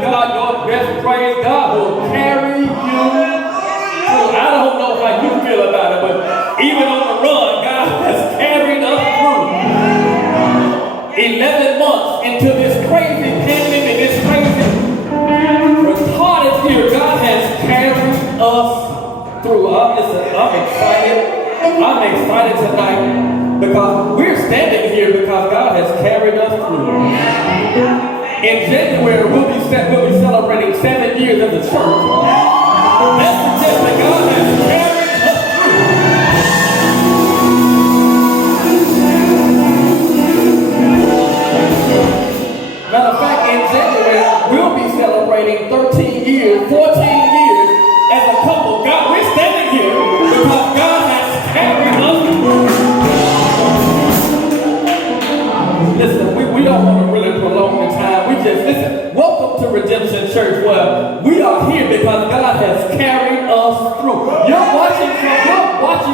God your best praise. God will carry you through. I don't know how you feel about it, but even on the run, God has carried us through. 11 months into this crazy pandemic, this crazy retarded year, God has carried us through. I'm excited. I'm excited tonight because we're standing here because God has carried us through. In January, we'll be celebrating 7 years of the church. That's suggests that God has carried us through. Matter of fact, in January, we'll be celebrating 13 years, 14 years as a couple. God, we're standing here because God has carried us through. Listen, we don't want to really prolong the time. Listen, welcome to Redemption Church, where we are here because God has carried us through. You're watching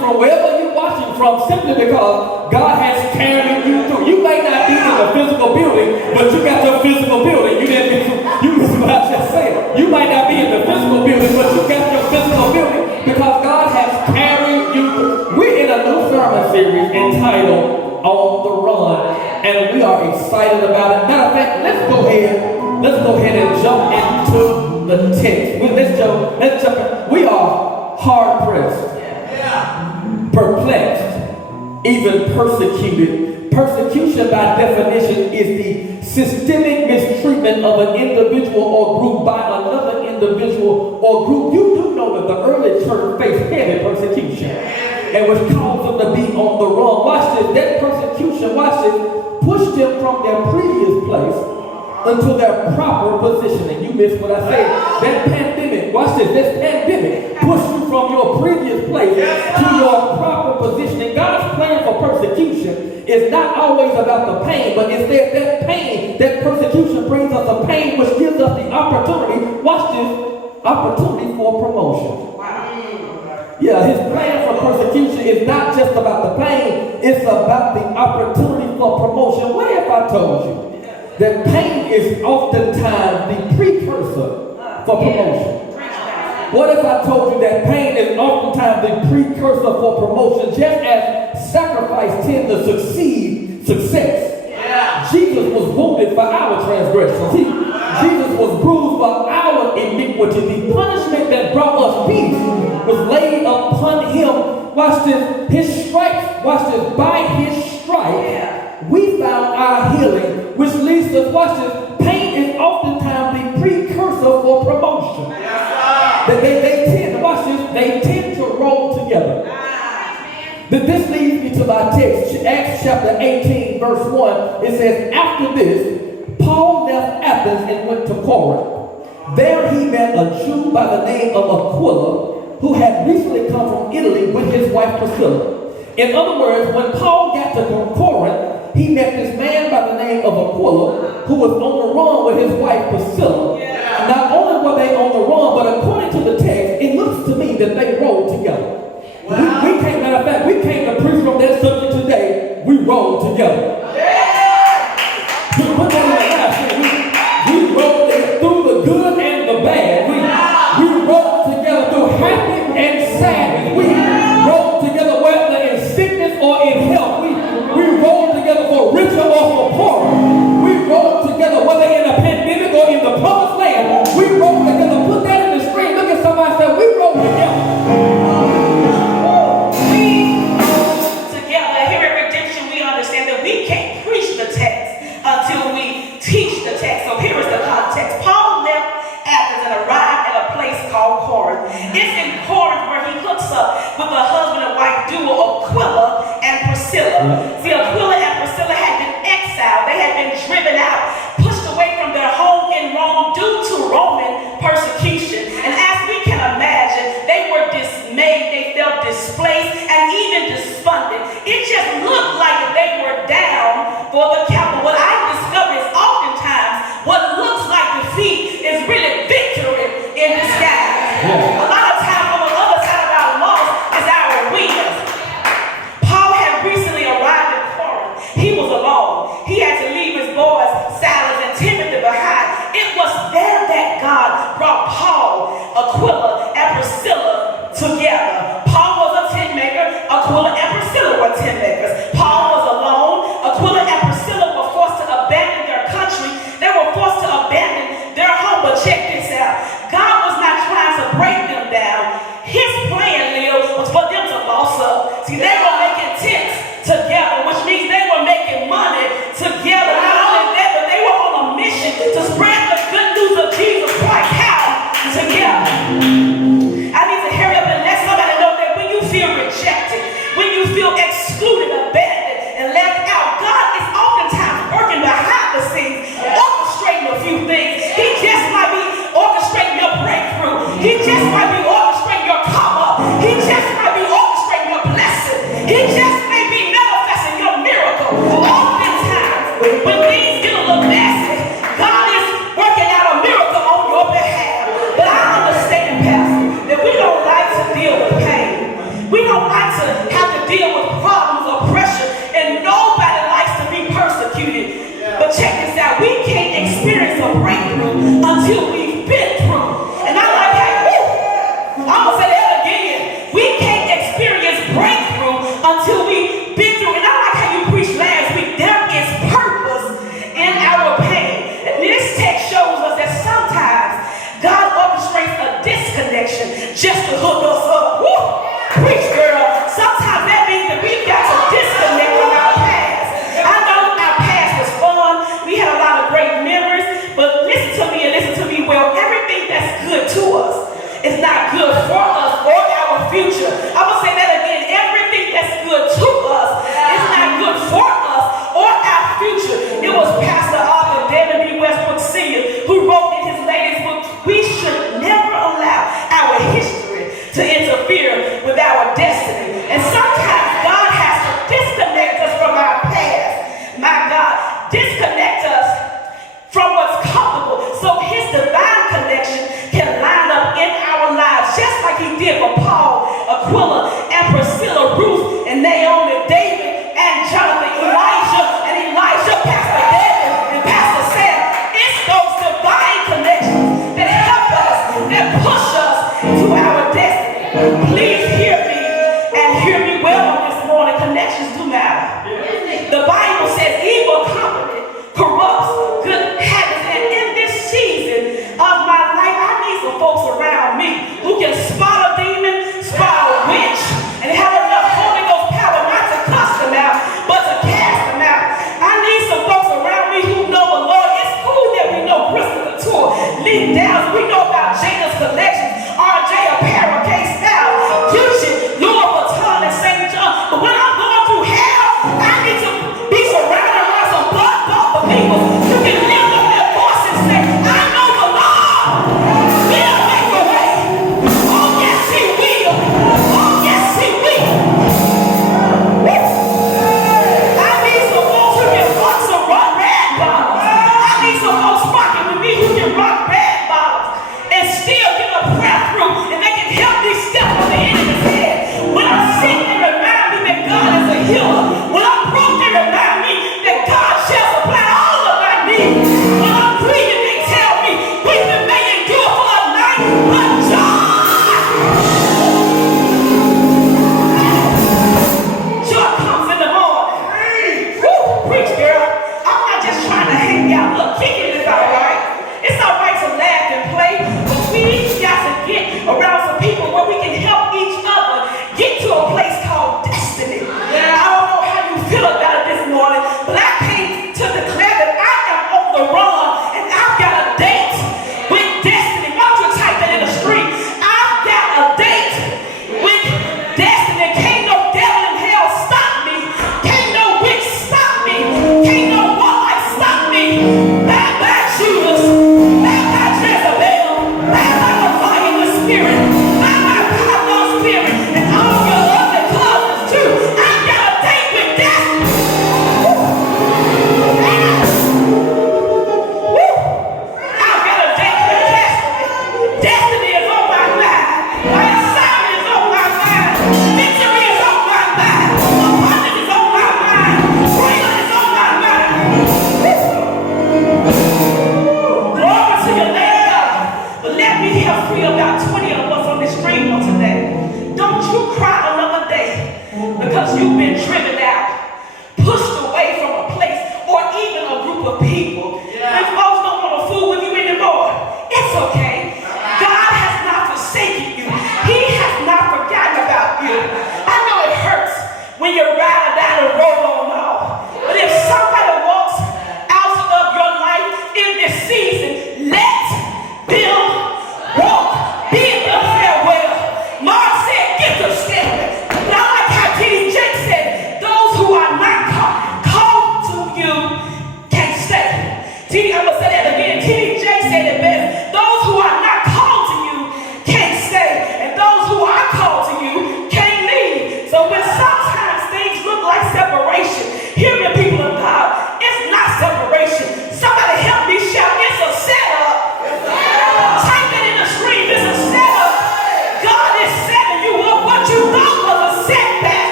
from wherever you're watching from simply because God has carried you through. You may not be in the physical building, but you got your physical building. You listen what I just said. You might not be in the physical building, but you got your physical building because God has carried you through. We're in a new sermon series entitled On the Run, and we are excited about it. Matter of fact, let's go ahead and jump into the text. Let's jump in. We are hard pressed, perplexed, even persecuted. Persecution by definition is the systemic mistreatment of an individual or group by another individual or group. You do know that the early church faced heavy persecution and was caused them to be on the run. Watch this. That persecution, pushed them from their previous place until their proper positioning. You missed what I said. That pandemic, watch this. This pandemic pushed you from your previous place to your proper positioning. God's plan for persecution is not always about the pain, but it's that pain, that persecution brings us a pain which gives us the opportunity, watch this, opportunity for promotion. Yeah, his plan for persecution is not just about the pain, it's about the opportunity for promotion. What if I told you that pain is oftentimes the precursor for promotion? What if I told you that pain is oftentimes the precursor for promotion, just as sacrifice tends to succeed success? Jesus was wounded for our transgressions. Jesus was bruised for our iniquity. The punishment that brought us peace was laid upon him. Watch this. His stripes, watch this. By his stripes, we found our healing, which leads to, watch this. Pain is oftentimes the precursor for promotion. They tend, watch this. They tend to roll together. This leads me to my text, Acts chapter 18, verse 1. It says, after this, Paul left Athens and went to Corinth. There he met a Jew by the name of Aquila, who had recently come from Italy with his wife Priscilla. In other words, when Paul got to Corinth, he met this man by the name of Aquila, who was on the run with his wife Priscilla. Not only were they on the run, but according to the text, it looks to me that they rode together. Matter of fact, we came to preach from that subject today. We rode together. We put that in the last year. We rode through the good and the bad. We rode together through happy and sadness. We rode together whether in sickness or in health. We rode together for richer or for poorer. We rode together whether in a pandemic or in the public breakthrough until we've been through. And I like how, I'm going to say that again. We can't experience breakthrough until we've been through. And I like how you preached last week. There is purpose in our pain. And this text shows us that sometimes God orchestrates a disconnection just to hook us up. Woo! Preach, girl. Sometimes that means that we've got to disconnect from our past. I know our past was fun. We had a lot of great memories. But listen to me and listen to me well. Everything that's good to us is not good for us or our future. I'm going to say that again. Everything that's good to us is not good for us or our future. It was Pastor Arthur David B. Westbrook Sr. who wrote in his latest book, we should never allow our history to interfere with our destiny. And sometimes God has to disconnect us from our past. My God, disconnect us from what's comfortable so his divine connection can line up in our lives, just like he did for Paul, Aquila, and Priscilla, Ruth, and Naomi, David, and Jonathan, Elijah, and Elijah, Pastor David, and Pastor Sam. It's those divine connections that help us, that push us to our destiny. Please hear me and hear me well on this morning. Connections do matter. The Bible says evil company corrupts good habits. And in this season of my life, I need some folks around me who can spot a demon, spot a witch, and have enough Holy Ghost power not to cuss them out, but to cast them out. I need some folks around me who know the Lord. It's cool that we know Bristol Couture, Lee Downs, we know about Jada's Collections, RJ Apparel, K-Style, Gucci, Louis Vuitton, and St. John. But when I'm going through hell, I need to be surrounded by some blood-bought believers who can lift up their voice and say, I know the Lord will make a way. Oh, yes, he will. Oh, yes, he will. I need some folks who can rock some rock red bottles. I need some folks rocking with me who can rock red bottles and still get a prayer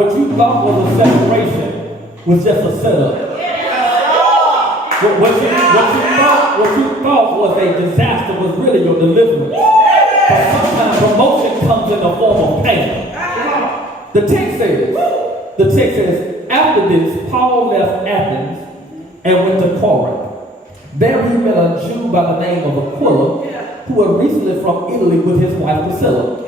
what you thought was a separation was just a setup. What you thought was a disaster was really your deliverance. But sometimes promotion comes in the form of pain. The text says, after this, Paul left Athens and went to Corinth. There he met a Jew by the name of Aquila, who was recently from Italy with his wife Priscilla.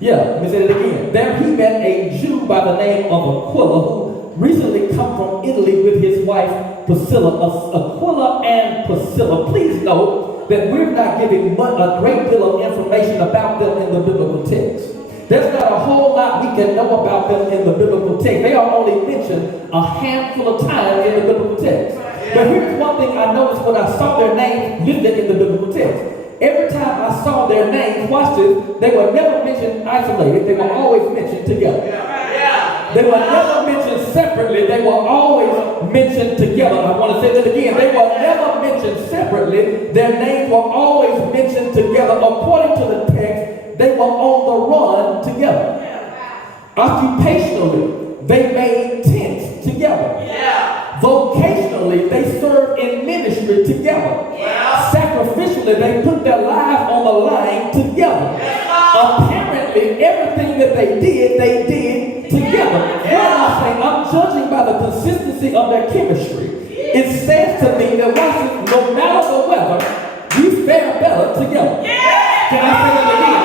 Yeah, let me say it again. There he met a Jew by the name of Aquila, who recently come from Italy with his wife Priscilla. Aquila and Priscilla, please note that we're not giving a great deal of information about them in the biblical text. There's not a whole lot we can know about them in the biblical text. They are only mentioned a handful of times in the biblical text. But here's one thing I noticed when I saw their names listed in the biblical text. Every time I saw their names, watch this, they were never mentioned isolated. They were always mentioned together. They were never mentioned separately. They were always mentioned together. I want to say that again. They were never mentioned separately. Their names were always mentioned together. According to the text, they were on the run together. Occupationally, they made tents together. Vocationally, they served in ministry together. Sacrificially, they put their lives on the line together. Apparently, everything that they did together. What am I saying? I'm judging by the consistency of their chemistry. It says to me that no matter the weather, we fare better together. Can I say that again?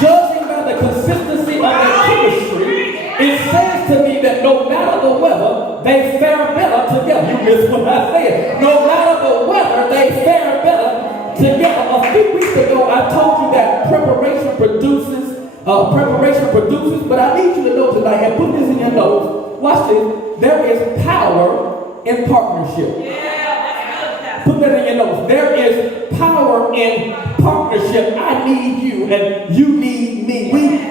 Judging by the consistency of their chemistry, it says to me that no matter the weather, they fare better together. You missed what I said. No matter the weather, they fare better together. A few weeks ago, I told you that preparation produces, but I need you to know tonight, and put this in your notes. Watch this. There is power in partnership. Put that in your notes. There is power in partnership. I need you and you need me.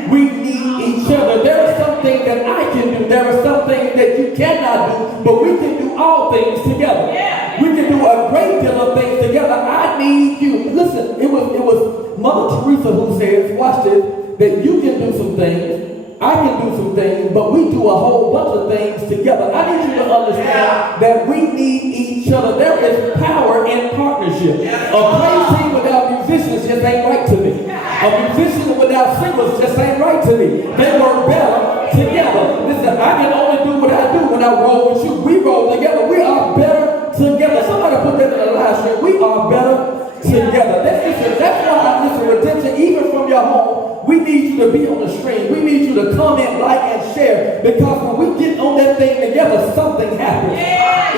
We need each other. There are some things that I can do. There are some things that you cannot do, but we can do all things together. We can do a great deal of things together. I need you. Listen, it was Mother Teresa who says, watch this, that you can do some things, I can do some things, but we do a whole bunch of things together. I need you to understand that we need each other. There is power in partnership. A praise team without musicians just ain't right to me. A musician without singers just ain't right to me. They work better together. Listen, I can only do what I do when I roll with you. We roll together. We are better together. Somebody put that in the live stream. We are better together. That's why I listen with attention, even from your home. We need you to be on the stream. We need you to comment, like, and share. Because when we get on that thing together, something happens.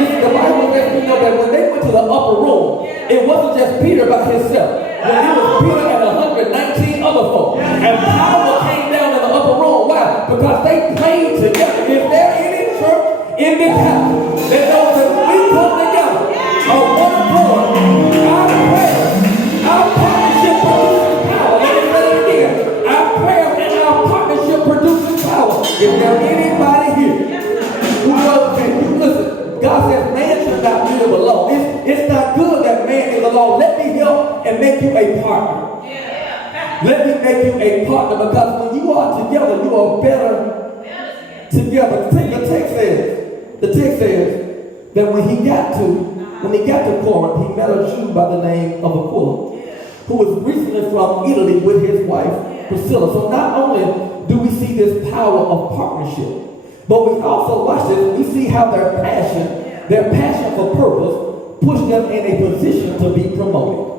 Listen, the Bible lets me know that when they went to the upper room, it wasn't just Peter by himself. When it was Peter and 119 other folk. And power came down in the upper room. Why? Because they prayed together. If there any church in this house that knows that we come together on one accord, our partnership produces power. Let me say it again. Our prayer and our partnership produces power. If there anybody here who knows that, you listen, God says man should not live alone. It's not good that man is alone. Let me help and make you a partner. Let me make you a partner, because when you are together, you are better together. The text says that when he got to Corinth, he met a Jew by the name of Aquila, who was recently from Italy with his wife Priscilla. So not only do we see this power of partnership, but we also watch this. We see how their passion for purpose pushed them in a position to be promoted.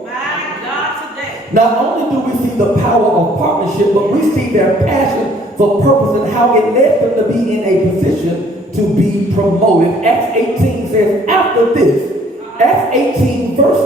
Not only do we see the power of partnership, but we see their passion for purpose and how it led them to be in a position to be promoted. Acts 18 says, after this, Acts 18 verse